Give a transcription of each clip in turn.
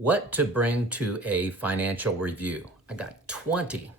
What to bring to a financial review. I got 20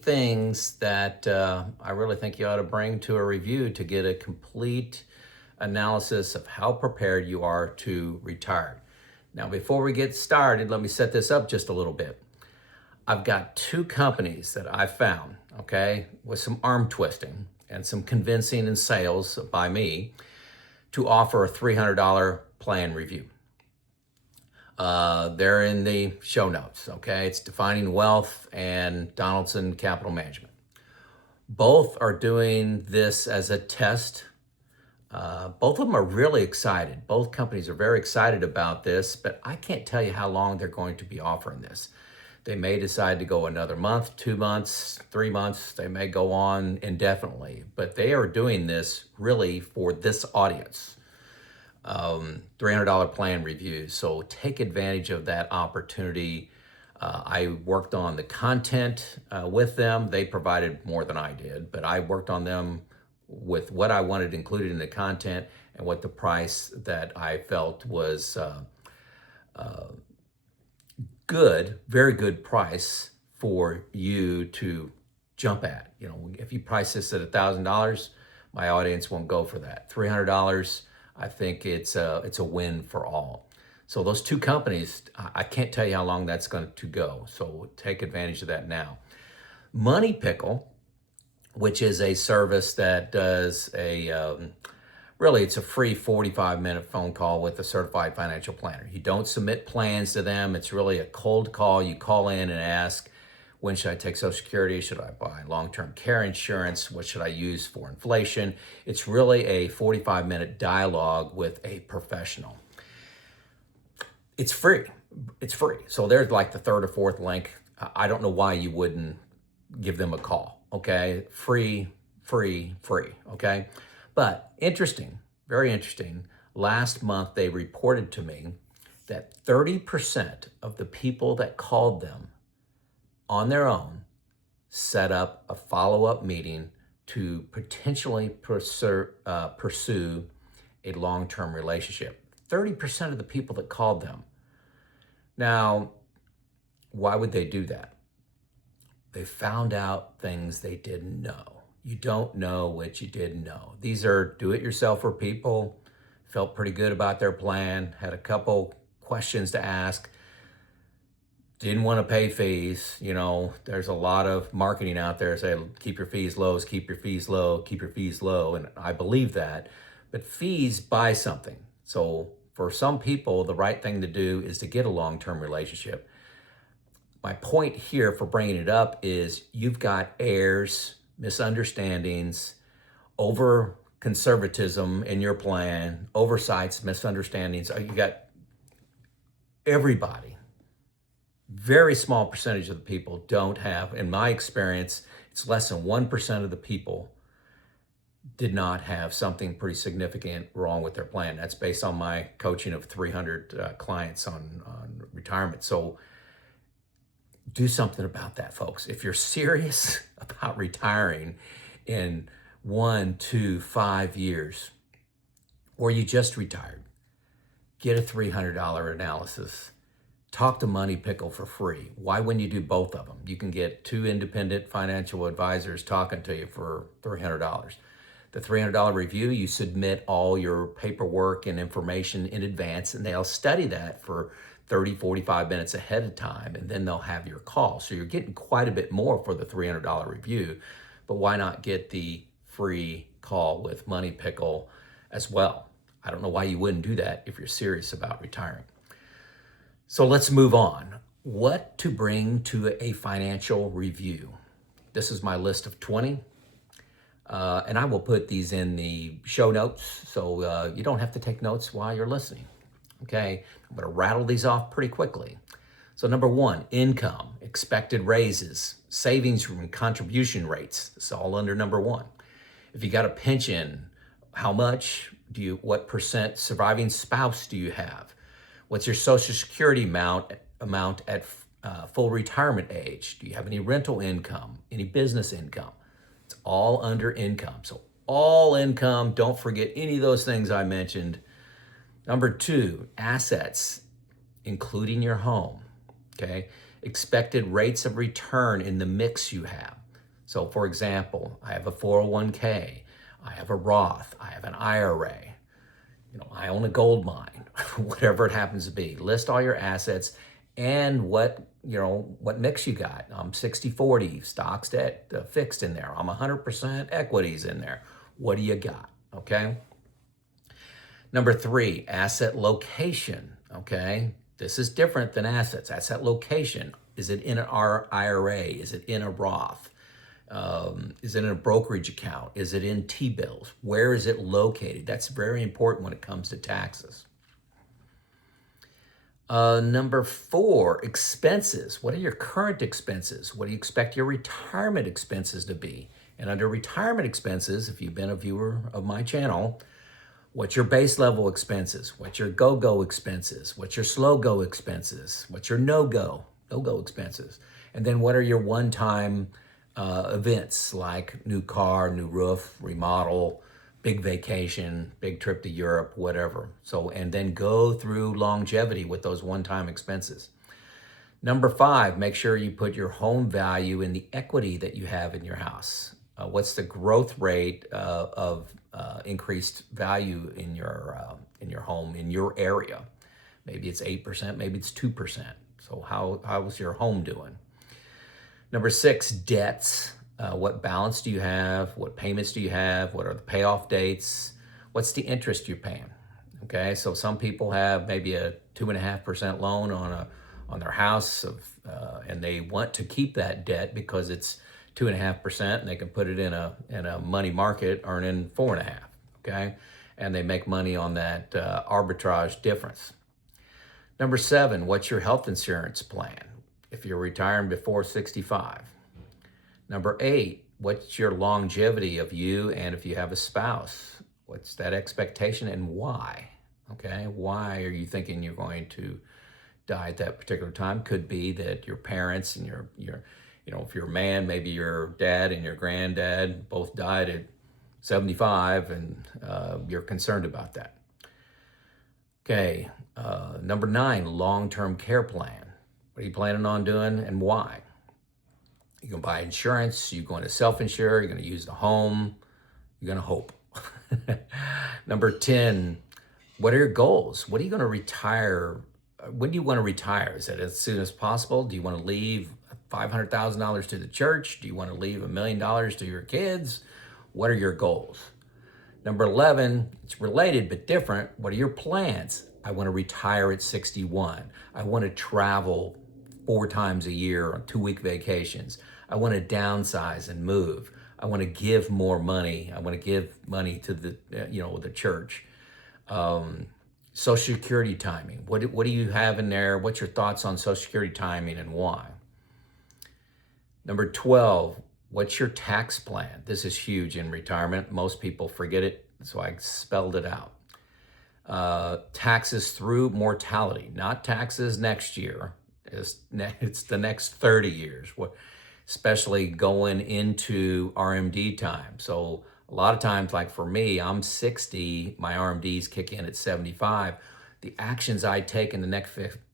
things that I really think you ought to bring to a review to get a complete analysis of how prepared you are to retire. Now, before we get started, let me set this up just a little bit. I've got two companies that I found, okay, with some arm twisting and some convincing and sales by me to offer a $300 plan review. They're in the show notes, okay? It's Defining Wealth and Donaldson Capital Management. Both are doing this as a test. Both of them are really excited. Both companies are very excited about this, but I can't tell you how long they're going to be offering this. They may decide to go another month, 2 months, 3 months. They may go on indefinitely, but they are doing this really for this audience. $300 plan reviews. So take advantage of that opportunity. I worked on the content with them. They provided more than I did, but I worked on them with what I wanted included in the content and what the price that I felt was good, very good price for you to jump at. You know, if you price this at $1,000, my audience won't go for that. $300, I think it's a win for all. So those two companies, I can't tell you how long that's going to go. So take advantage of that now. Money Pickle, which is a service that does really it's a free 45-minute phone call with a certified financial planner. You don't submit plans to them. It's really a cold call. You call in and ask, when should I take Social Security? Should I buy long-term care insurance? What should I use for inflation? It's really a 45-minute dialogue with a professional. It's free. It's free. So there's like the third or fourth link. I don't know why you wouldn't give them a call, okay? Free, okay? But interesting, very interesting. Last month, they reported to me that 30% of the people that called them on their own set up a follow-up meeting to potentially pursue a long-term relationship. 30% of the people that called them. Now, why would they do that? They found out things they didn't know. You don't know what you didn't know. These are do-it-yourselfer people, felt pretty good about their plan, had a couple questions to ask, didn't want to pay fees. You know, there's a lot of marketing out there saying, keep your fees low, keep your fees low, keep your fees low. And I believe that, but fees buy something. So for some people, the right thing to do is to get a long-term relationship. My point here for bringing it up is you've got errors, misunderstandings, over conservatism in your plan, oversights, misunderstandings. You got everybody. Very small percentage of the people don't have, in my experience, it's less than 1% of the people did not have something pretty significant wrong with their plan. That's based on my coaching of 300 clients on retirement. So do something about that, folks. If you're serious about retiring in 1, 2, 5 years, or you just retired, get a $300 analysis. Talk to Money Pickle for free. Why wouldn't you do both of them? You can get 2 independent financial advisors talking to you for $300. The $300 review, you submit all your paperwork and information in advance, and they'll study that for 30, 45 minutes ahead of time, and then they'll have your call. So you're getting quite a bit more for the $300 review, but why not get the free call with Money Pickle as well? I don't know why you wouldn't do that if you're serious about retiring. So let's move on. What to bring to a financial review. This is my list of 20. And I will put these in the show notes so you don't have to take notes while you're listening. Okay, I'm going to rattle these off pretty quickly. So number 1, income, expected raises, savings and contribution rates. It's all under number 1. If you got a pension, how much what percent surviving spouse do you have? What's your Social Security amount at full retirement age? Do you have any rental income, any business income? It's all under income. So all income, don't forget any of those things I mentioned. Number 2, assets, including your home, okay? Expected rates of return in the mix you have. So for example, I have a 401k, I have a Roth, I have an IRA, I own a gold mine, whatever it happens to be. List all your assets and what mix you got. I'm 60-40, stocks, debt, fixed in there. I'm 100% equities in there. What do you got, okay? Number 3, asset location, okay? This is different than assets. Asset location. Is it in an IRA? Is it in a Roth? Is it in a brokerage account? Is it in T-bills? Where is it located? That's very important when it comes to taxes. Number 4, expenses. What are your current expenses? What do you expect your retirement expenses to be? And under retirement expenses, if you've been a viewer of my channel, what's your base level expenses? What's your go-go expenses? What's your slow-go expenses? What's your no-go expenses? And then what are your one-time events like new car, new roof, remodel, big vacation, big trip to Europe, whatever. So, and then go through longevity with those one-time expenses. Number 5, make sure you put your home value in the equity that you have in your house. What's the growth rate of increased value in your home, in your area? Maybe it's 8%, maybe it's 2%. So how's your home doing? Number 6, debts. What balance do you have? What payments do you have? What are the payoff dates? What's the interest you're paying? Okay, so some people have maybe a 2.5% loan on their house, and they want to keep that debt because it's 2.5%, and they can put it in a money market earning 4.5%. Okay, and they make money on that arbitrage difference. Number 7, what's your health insurance plan if you're retiring before 65? Number 8, what's your longevity of you and if you have a spouse? What's that expectation and why? Okay, why are you thinking you're going to die at that particular time? Could be that your parents and your if you're a man, maybe your dad and your granddad both died at 75 and you're concerned about that. Okay, number 9, long-term care plan. What are you planning on doing and why? You're going to buy insurance, you're going to self-insure, you're going to use the home, you're going to hope. Number 10, what are your goals? What are you going to retire? When do you want to retire? Is it as soon as possible? Do you want to leave $500,000 to the church? Do you want to leave $1 million to your kids? What are your goals? Number 11, it's related but different. What are your plans? I want to retire at 61. I want to travel 4 times a year on 2-week vacations. I want to downsize and move. I want to give more money. I want to give money to the church. Social Security timing. What do you have in there? What's your thoughts on Social Security timing and why? Number 12, what's your tax plan? This is huge in retirement. Most people forget it, so I spelled it out. Taxes through mortality, not taxes next year. It's the next 30 years, especially going into RMD time. So a lot of times, like for me, I'm 60, my RMDs kick in at 75. The actions I take in the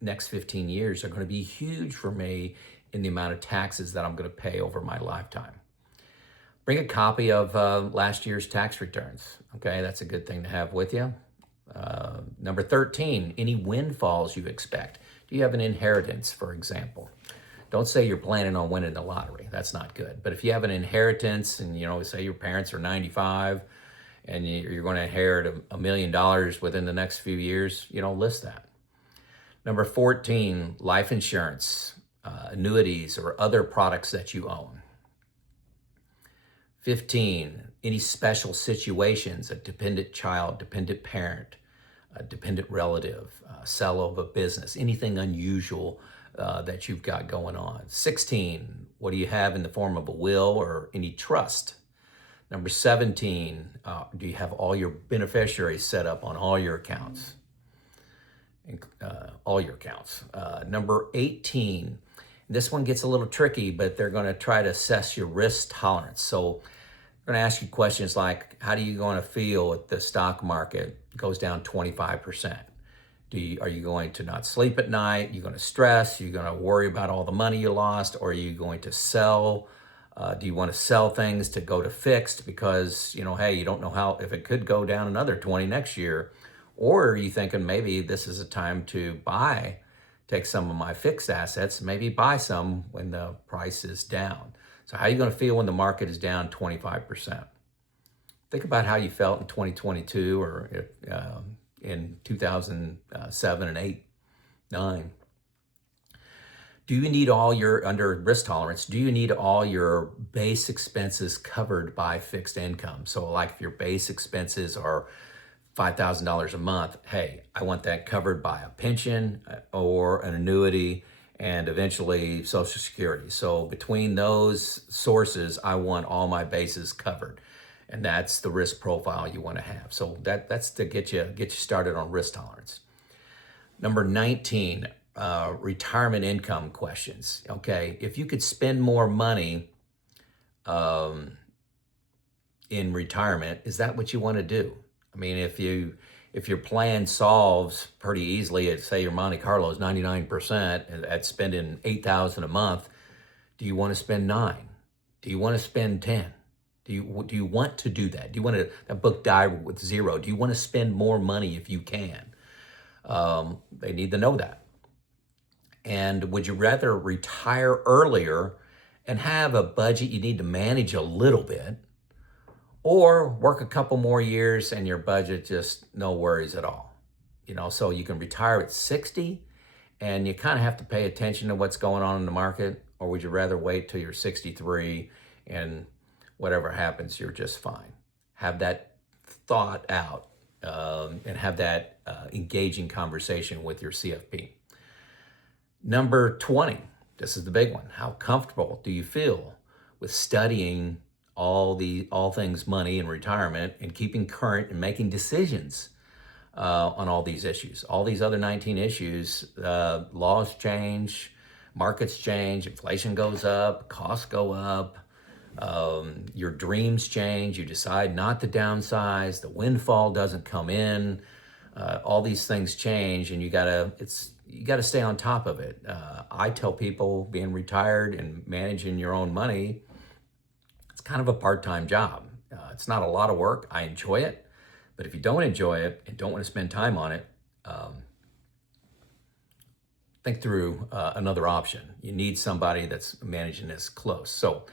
next 15 years are going to be huge for me in the amount of taxes that I'm going to pay over my lifetime. Bring a copy of last year's tax returns. Okay, that's a good thing to have with you. Number 13, any windfalls you expect. Do you have an inheritance, for example? Don't say you're planning on winning the lottery. That's not good. But if you have an inheritance and, say your parents are 95 and you're going to inherit $1 million within the next few years, list that. Number 14, life insurance, annuities, or other products that you own. 15, any special situations, a dependent child, dependent parent, a dependent relative, sale of a business, anything unusual that you've got going on. 16, what do you have in the form of a will or any trust? Number 17, do you have all your beneficiaries set up on all your accounts? Number 18, this one gets a little tricky, but they're going to try to assess your risk tolerance. So they're going to ask you questions like, how do you going to feel if the stock market goes down 25%? Are you going to not sleep at night? Are you going to stress? Are you going to worry about all the money you lost? Or are you going to sell? Do you want to sell things to go to fixed because, hey, you don't know if it could go down another 20 next year? Or are you thinking maybe this is a time to take some of my fixed assets, maybe buy some when the price is down? So how are you going to feel when the market is down 25%? Think about how you felt in 2022 or in 2007 and 8, 9. Do you need under risk tolerance, do you need all your base expenses covered by fixed income? So like if your base expenses are $5,000 a month, hey, I want that covered by a pension or an annuity and eventually Social Security. So between those sources, I want all my bases covered. And that's the risk profile you want to have. So that's to get you started on risk tolerance. Number 19, retirement income questions. Okay, if you could spend more money in retirement, is that what you want to do? I mean, if your plan solves pretty easily at, say, your Monte Carlo is 99% at spending $8,000 a month, do you want to spend 9? Do you want to spend 10? Do you want to do that? Do you want to, that book Die with Zero, do you want to spend more money if you can? They need to know that. And would you rather retire earlier and have a budget you need to manage a little bit, or work a couple more years and your budget just no worries at all? So you can retire at 60 and you kind of have to pay attention to what's going on in the market, or would you rather wait till you're 63 and whatever happens, you're just fine? Have that thought out and have that engaging conversation with your CFP. Number 20, this is the big one. How comfortable do you feel with studying all things money and retirement and keeping current and making decisions on all these issues? All these other 19 issues, laws change, markets change, inflation goes up, costs go up, your dreams change, you decide not to downsize, the windfall doesn't come in, all these things change, and you gotta stay on top of it. I tell people being retired and managing your own money, it's kind of a part-time job. It's not a lot of work. I enjoy it, but if you don't enjoy it and don't want to spend time on it, think through another option. You need somebody that's managing this close. So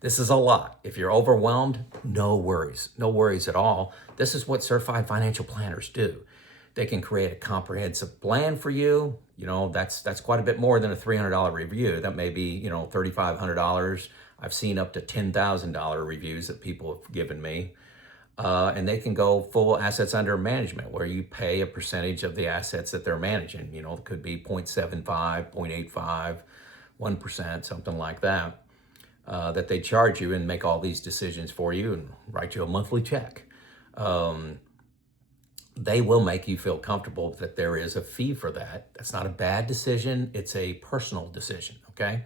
this is a lot. If you're overwhelmed, no worries at all. This is what certified financial planners do. They can create a comprehensive plan for you. That's quite a bit more than a $300 review. That may be, $3,500. I've seen up to $10,000 reviews that people have given me. And they can go full assets under management, where you pay a percentage of the assets that they're managing. It could be 0.75, 0.85, 1%, something like that, that they charge you and make all these decisions for you and write you a monthly check. They will make you feel comfortable that there is a fee for that. That's not a bad decision. It's a personal decision, okay?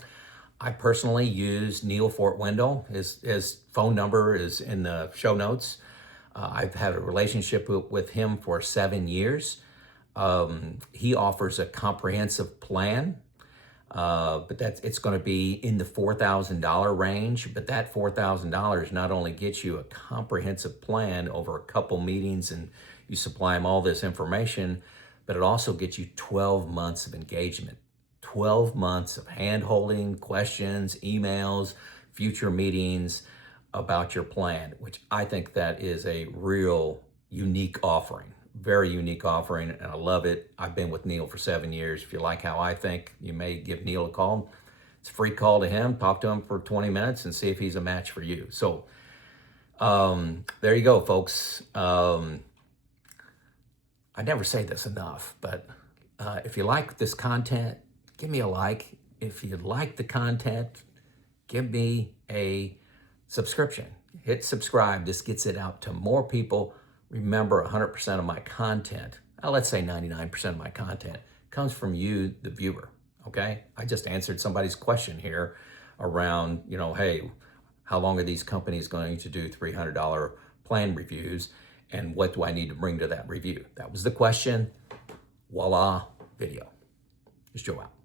I personally use Neil Fort Wendell. His phone number is in the show notes. I've had a relationship with him for 7 years. He offers a comprehensive plan, but it's going to be in the $4,000 range. But that $4,000 not only gets you a comprehensive plan over a couple meetings and you supply them all this information, but it also gets you 12 months of engagement. 12 months of hand-holding, questions, emails, future meetings about your plan, which I think that is a real unique offering, very unique offering, and I love it. I've been with Neil for 7 years. If you like how I think, you may give Neil a call. It's a free call to him. Talk to him for 20 minutes and see if he's a match for you. So there you go, folks. I never say this enough, but if you like this content, give me a like. If you like the content, give me a subscription. Hit subscribe. This gets it out to more people. Remember, 100% of my content, let's say 99% of my content, comes from you, the viewer, okay? I just answered somebody's question here around, hey, how long are these companies going to do $300 plan reviews, and what do I need to bring to that review? That was the question. Voila, video. It's Joe out.